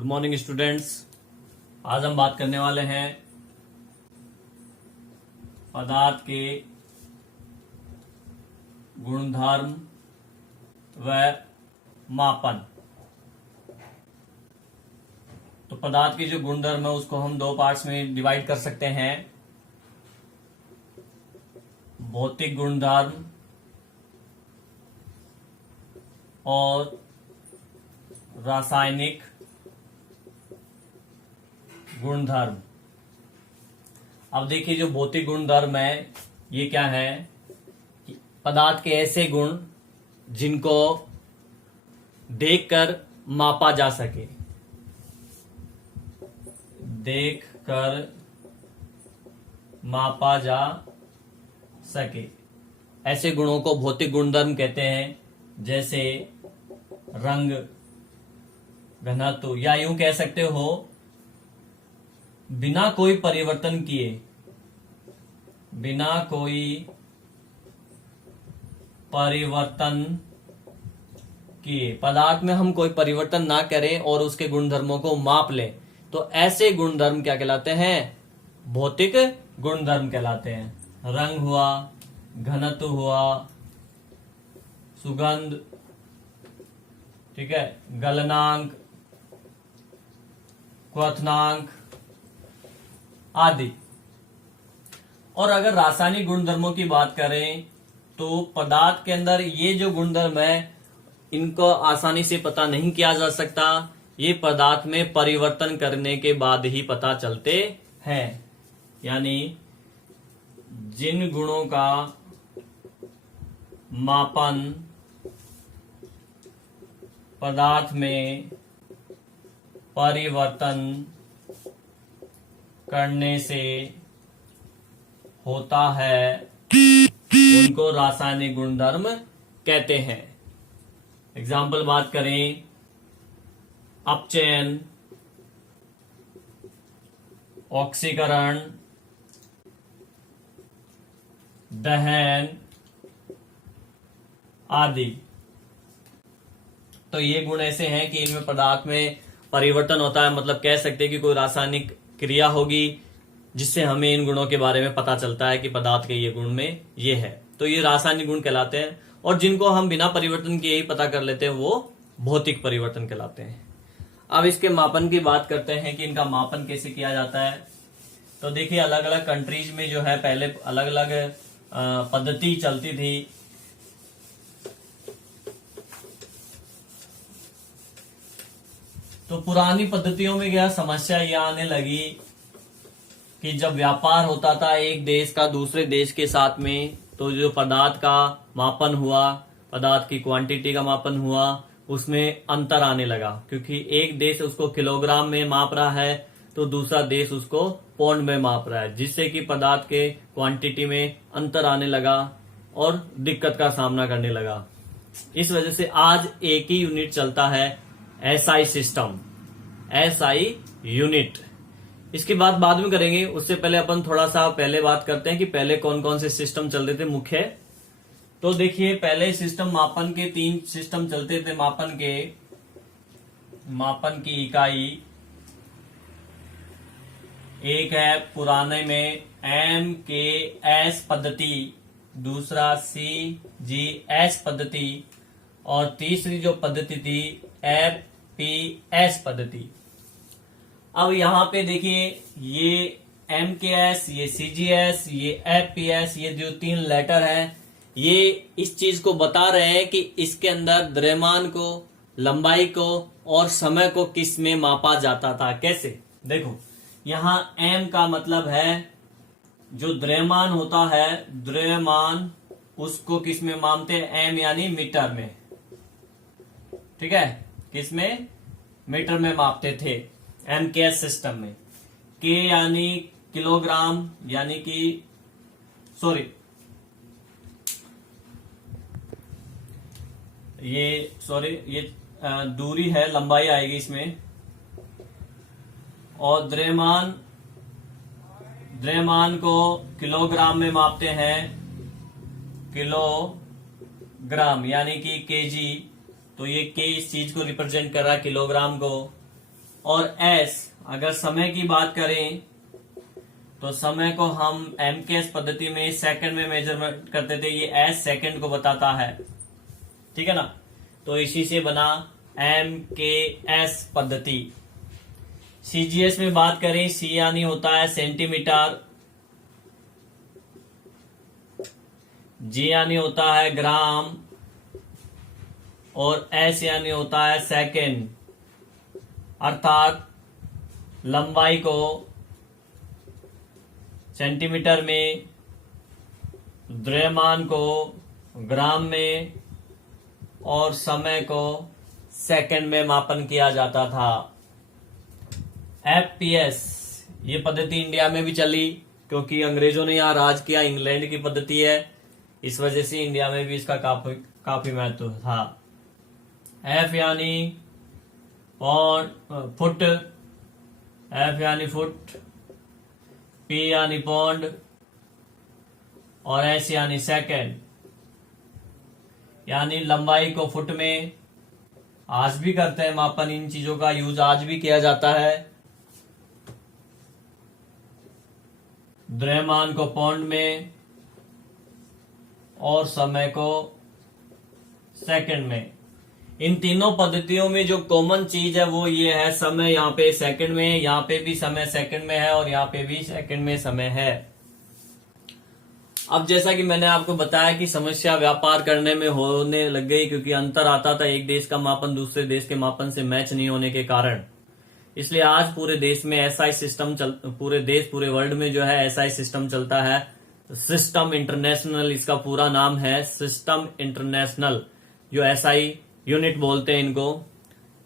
Good morning students. आज हम बात करने वाले हैं पदार्थ के गुणधर्म व मापन। तो पदार्थ के जो गुणधर्म है उसको हम दो पार्ट्स में डिवाइड कर सकते हैं, भौतिक गुणधर्म और रासायनिक गुणधर्म। अब देखिए, जो भौतिक गुणधर्म है ये क्या है कि पदार्थ के ऐसे गुण जिनको देखकर मापा जा सके, देखकर मापा जा सके, ऐसे गुणों को भौतिक गुणधर्म कहते हैं। जैसे रंग, घनत्व, या यूं कह सकते हो बिना कोई परिवर्तन किए, बिना कोई परिवर्तन किए पदार्थ में हम कोई परिवर्तन ना करें और उसके गुणधर्मों को माप लें, तो ऐसे गुणधर्म क्या कहलाते हैं? भौतिक गुणधर्म कहलाते हैं। रंग हुआ, घनत्व हुआ, सुगंध, ठीक है, गलनांक, क्वथनांक आदि। और अगर रासायनिक गुणधर्मों की बात करें तो पदार्थ के अंदर ये जो गुणधर्म है इनको आसानी से पता नहीं किया जा सकता, ये पदार्थ में परिवर्तन करने के बाद ही पता चलते हैं। यानी जिन गुणों का मापन पदार्थ में परिवर्तन करने से होता है उनको रासायनिक गुणधर्म कहते हैं। एग्जाम्पल बात करें, अपचयन, ऑक्सीकरण, दहन आदि। तो ये गुण ऐसे हैं कि इनमें पदार्थ में परिवर्तन होता है, मतलब कह सकते हैं कि कोई रासायनिक क्रिया होगी जिससे हमें इन गुणों के बारे में पता चलता है कि पदार्थ के ये गुण में ये है, तो ये रासायनिक गुण कहलाते हैं। और जिनको हम बिना परिवर्तन किए ही पता कर लेते हैं वो भौतिक परिवर्तन कहलाते हैं। अब इसके मापन की बात करते हैं कि इनका मापन कैसे किया जाता है। तो देखिए, अलग अलग कंट्रीज में जो है पहले अलग अलग पद्धति चलती थी। तो पुरानी पद्धतियों में क्या समस्या ये आने लगी कि जब व्यापार होता था एक देश का दूसरे देश के साथ में, तो जो पदार्थ का मापन हुआ, पदार्थ की क्वांटिटी का मापन हुआ, उसमें अंतर आने लगा। क्योंकि एक देश उसको किलोग्राम में माप रहा है तो दूसरा देश उसको पौंड में माप रहा है, जिससे कि पदार्थ के क्वांटिटी में अंतर आने लगा और दिक्कत का सामना करने लगा। इस वजह से आज एक ही यूनिट चलता है, एसआई सिस्टम, एसआई यूनिट। इसकी बात बाद में करेंगे, उससे पहले अपन थोड़ा सा पहले बात करते हैं कि पहले कौन कौन से सिस्टम चलते थे मुख्य। तो देखिए, पहले सिस्टम मापन के 3 सिस्टम चलते थे। मापन की इकाई एक है पुराने में MKS पद्धति, दूसरा CGS पद्धति और तीसरी जो पद्धति थी FPS पद्धति। अब यहां पे देखिए, ये MKS, ये CGS, ये FPS, ये जो 3 लेटर हैं, ये इस चीज को बता रहे हैं कि इसके अंदर द्रव्यमान को, लंबाई को और समय को किस में मापा जाता था। कैसे? देखो, यहां M का मतलब है जो द्रव्यमान होता है, द्रव्यमान उसको किस में मापते हैं? M यानी मीटर में, ठीक है, किस में? मीटर में मापते थे MKS सिस्टम में। K यानी किलोग्राम, यानी कि ये दूरी है, लंबाई आएगी इसमें। और द्रव्यमान को किलोग्राम में मापते हैं, किलोग्राम यानी कि केजी। तो ये के इस चीज को रिप्रेजेंट कर रहा है, किलोग्राम को। और एस, अगर समय की बात करें तो समय को हम एमकेएस पद्धति में सेकंड में मेजरमेंट करते थे, ये एस सेकंड को बताता है, ठीक है ना। तो इसी से बना एमकेएस पद्धति। सीजीएस में बात करें, सी यानी होता है सेंटीमीटर, जी यानी होता है ग्राम, और एस यानी होता है सेकंड, अर्थात लंबाई को सेंटीमीटर में, द्रव्यमान को ग्राम में और समय को सेकंड में मापन किया जाता था। एफपीएस, ये पद्धति इंडिया में भी चली क्योंकि अंग्रेजों ने यहाँ राज किया, इंग्लैंड की पद्धति है, इस वजह से इंडिया में भी इसका काफी महत्व था। एफ यानी फुट, एफ यानी फुट, पी यानी पौंड और एस यानी सेकंड, यानी लंबाई को फुट में। आज भी करते हैं मापन, इन चीजों का यूज आज भी किया जाता है। द्रव्यमान को पौंड में और समय को सेकंड में। इन तीनों पद्धतियों में जो कॉमन चीज है वो ये है, समय यहाँ पे सेकंड में है, यहाँ पे भी समय सेकंड में है और यहाँ पे भी सेकंड में समय है। अब जैसा कि मैंने आपको बताया कि समस्या व्यापार करने में होने लग गई, क्योंकि अंतर आता था एक देश का मापन दूसरे देश के मापन से मैच नहीं होने के कारण। इसलिए आज पूरे देश में एसआई सिस्टम पूरे वर्ल्ड में जो है एसआई सिस्टम चलता है। सिस्टम इंटरनेशनल इसका पूरा नाम है, सिस्टम इंटरनेशनल, जो एसआई यूनिट बोलते हैं इनको।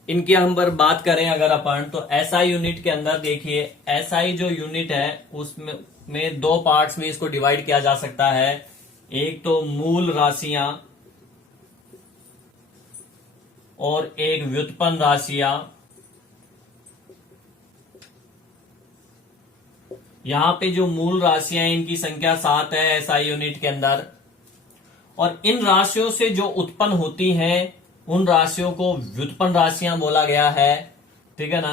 इनकी हम पर बात करें अगर अपन, तो एसआई यूनिट के अंदर देखिए, एसआई जो यूनिट है उसमें दो पार्ट्स में इसको डिवाइड किया जा सकता है। एक तो मूल राशियां और एक व्युत्पन्न राशियां। यहां पे जो मूल राशियां हैं इनकी संख्या 7 है एसआई यूनिट के अंदर, और इन राशियों से जो उत्पन्न होती हैं उन राशियों को व्युत्पन्न राशियां बोला गया है, ठीक है ना।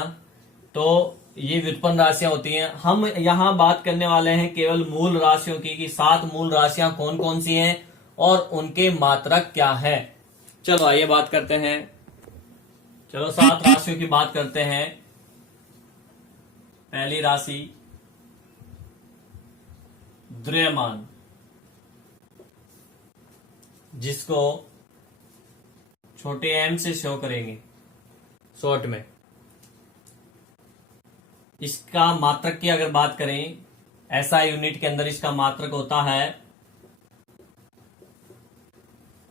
तो ये व्युत्पन्न राशियां होती हैं। हम यहां बात करने वाले हैं केवल मूल राशियों की, कि 7 मूल राशियां कौन कौन सी हैं और उनके मात्रक क्या है। चलो आइए बात करते हैं। चलो 7 राशियों की बात करते हैं। पहली राशि द्रव्यमान, जिसको छोटे एम से शो करेंगे शॉर्ट में। इसका मात्रक की अगर बात करें, एसआई यूनिट के अंदर इसका मात्रक होता है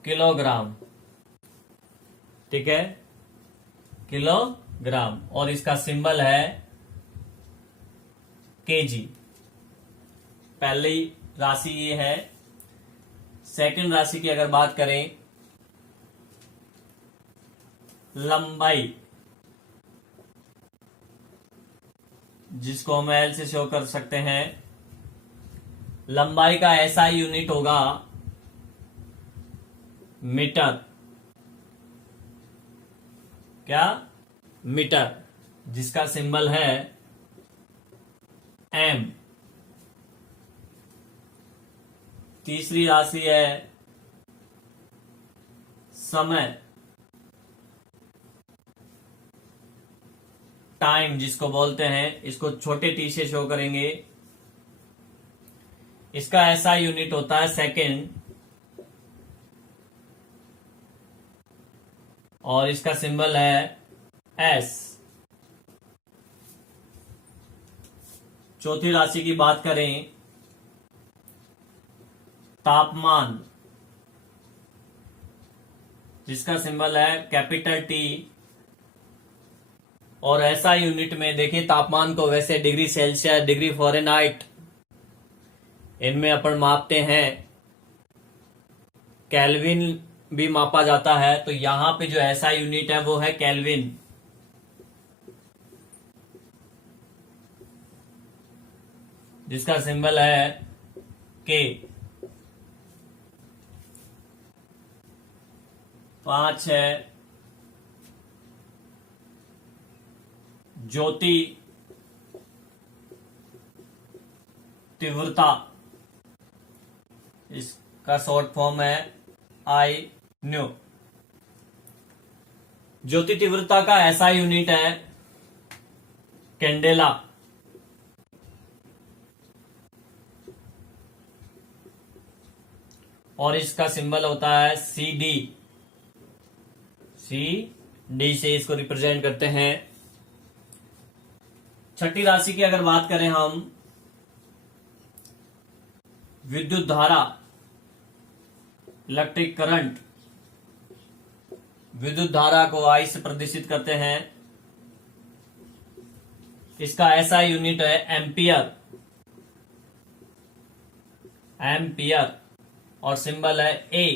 किलोग्राम, ठीक है, किलोग्राम, और इसका सिंबल है केजी। पहली राशि ये है। सेकंड राशि की अगर बात करें, लंबाई, जिसको हम एल से शो कर सकते हैं। लंबाई का एसआई यूनिट होगा मीटर, क्या, मीटर, जिसका सिंबल है एम। तीसरी राशि है समय, टाइम जिसको बोलते हैं, इसको छोटे टी से शो करेंगे। इसका ऐसा यूनिट होता है सेकंड, और इसका सिंबल है एस। चौथी राशि की बात करें, तापमान, जिसका सिंबल है कैपिटल टी, और ऐसा यूनिट में देखिए तापमान को वैसे डिग्री सेल्सियस, डिग्री फ़ारेनहाइट, इनमें अपन मापते हैं। केल्विन भी मापा जाता है, तो यहां पे जो ऐसा यूनिट है वो है केल्विन। जिसका सिंबल है के। 5 है ज्योति तीव्रता, इसका शॉर्ट फॉर्म है आई न्यू। ज्योति तीव्रता का ऐसा यूनिट है कैंडेला। और इसका सिंबल होता है CD। CD से इसको रिप्रेजेंट करते हैं। छठी राशि की अगर बात करें हम, विद्युत धारा, इलेक्ट्रिक करंट, विद्युत धारा को I से प्रदर्शित करते हैं। इसका ऐसा यूनिट है एम्पियर। एम्पियर और सिंबल है A।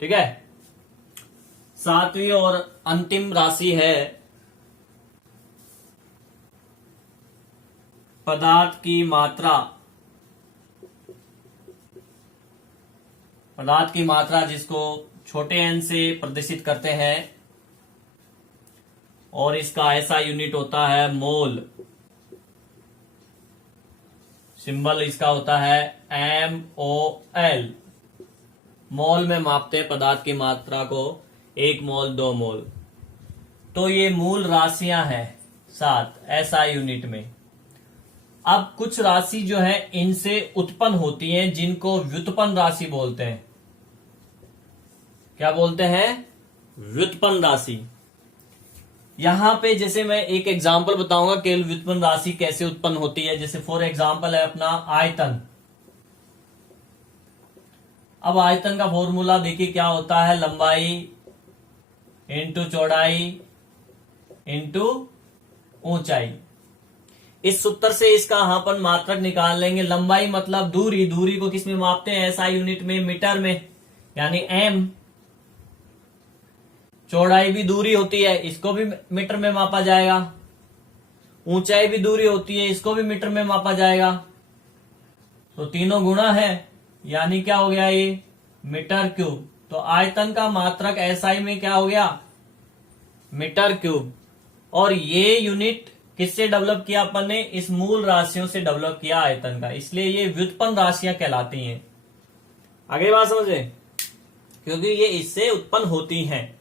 ठीक है। सातवीं और अंतिम राशि है पदार्थ की मात्रा। पदार्थ की मात्रा जिसको छोटे n से प्रदर्शित करते हैं और इसका ऐसा यूनिट होता है मोल। सिंबल इसका होता है MOL। मोल में मापते हैं पदार्थ की मात्रा को, 1 मोल 2 मोल। तो ये मूल राशियां हैं 7 SI यूनिट में। अब कुछ राशि जो है इनसे उत्पन्न होती हैं जिनको व्युत्पन्न राशि बोलते हैं। क्या बोलते हैं? व्युत्पन्न राशि। यहां पे जैसे मैं एक एग्जांपल बताऊंगा केवल व्युत्पन्न राशि कैसे उत्पन्न होती है। जैसे फॉर एग्जांपल है अपना आयतन। अब आयतन का फॉर्मूला देखिए क्या होता है, लंबाई इंटू चौड़ाई इंटू ऊंचाई। इस सूत्र से इसका अपन मात्रक निकाल लेंगे। लंबाई मतलब दूरी, दूरी को किस में मापते हैं? SI यूनिट में, मीटर में, यानी m। चौड़ाई भी दूरी होती है, इसको भी मीटर में मापा जाएगा। ऊंचाई भी दूरी होती है, इसको भी मीटर में मापा जाएगा। तो तीनों गुणा है, यानी क्या हो गया ये? Metre cube. तो आयतन का मात्रक SI में क्या हो गया? Metre cube. और ये यूनिट किससे डेवलप किया अपन ने? इस मूल राशियों से डेवलप किया आयतन का, इसलिए ये व्युत्पन्न राशियां कहलाती हैं। आगे बात समझे? क्योंकि ये इससे उत्पन्न होती हैं।